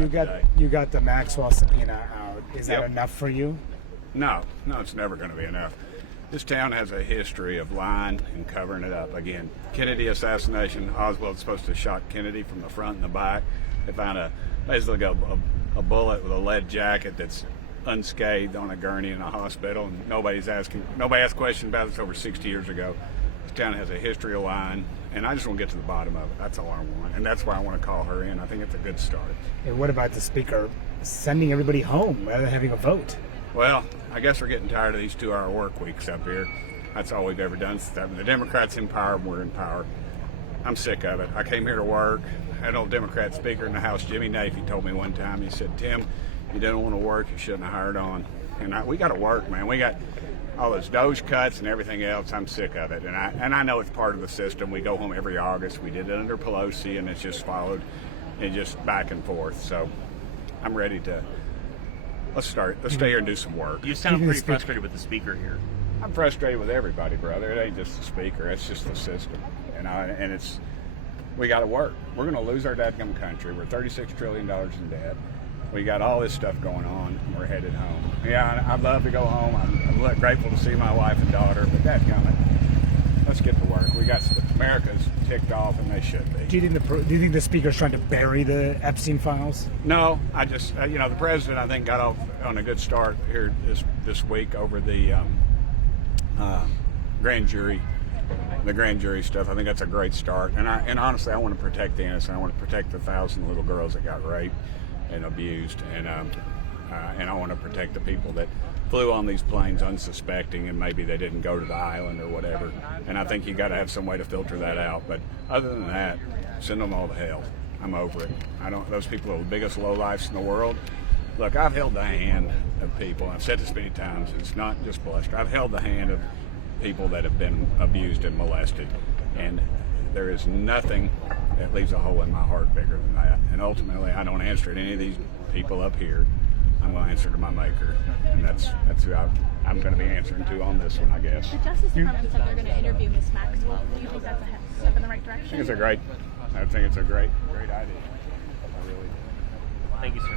You got the Maxwell subpoena out. Is that Yep. enough for you? No, it's never going to be enough. This town has a history of lying and covering it up. Again, Kennedy assassination, Oswald's supposed to have shot Kennedy from the front and the back. They found basically a bullet with a lead jacket that's unscathed on a gurney in a hospital, and nobody asked questions about it. It's over 60 years ago. This town has a history of lying, and I just want to get to the bottom of it. That's all I want, and that's why I want to call her in. I think it's a good start. And what about the speaker sending everybody home rather than having a vote? Well, I guess we're getting tired of these 2-hour work weeks up here. That's all we've ever done since the Democrats in power, we're in power. I'm sick of it. I came here to work. An old Democrat speaker in the House, Jimmy Nafee, told me one time, he said, "Tim, you don't want to work, you shouldn't have hired on." And we got to work, man. We got all those Doge cuts and everything else. I'm sick of it. And I know it's part of the system. We go home every August. We did it under Pelosi, and it's just followed and just back and forth. So I'm ready to, let's stay here and do some work. You sound pretty frustrated with the speaker here. I'm frustrated with everybody, brother. It ain't just the speaker. It's just the system. We got to work. We're going to lose our dadgum country. We're $36 trillion in debt. We got all this stuff going on, and we're headed home. Yeah, I'd love to go home. I'm grateful to see my wife and daughter, but dadgum it, let's get to work. America's ticked off, and they should be. Do you think the speaker's trying to bury the Epstein files? No, I just the president, I think, got off on a good start here this week over the grand jury. The grand jury stuff, I think that's a great start. And honestly, I want to protect the innocent. I want to protect the 1,000 little girls that got raped and abused, and I want to protect the people that flew on these planes unsuspecting, and maybe they didn't go to the island or whatever. And I think you got to have some way to filter that out. But other than that, send them all to hell. I'm over it. Those people are the biggest lowlifes in the world. Look, I've held the hand of people. I've said this many times. It's not just bluster. I've held the hand of people that have been abused and molested, and there is nothing that leaves a hole in my heart bigger than that. And ultimately, I don't answer to any of these people up here. I'm going to answer to my maker, and that's who I'm going to be answering to on this one, I guess. The Justice Department said they're going to interview Ms. Maxwell. Do you think that's a step in the right direction? I think it's a great idea. I really do. Thank you, sir.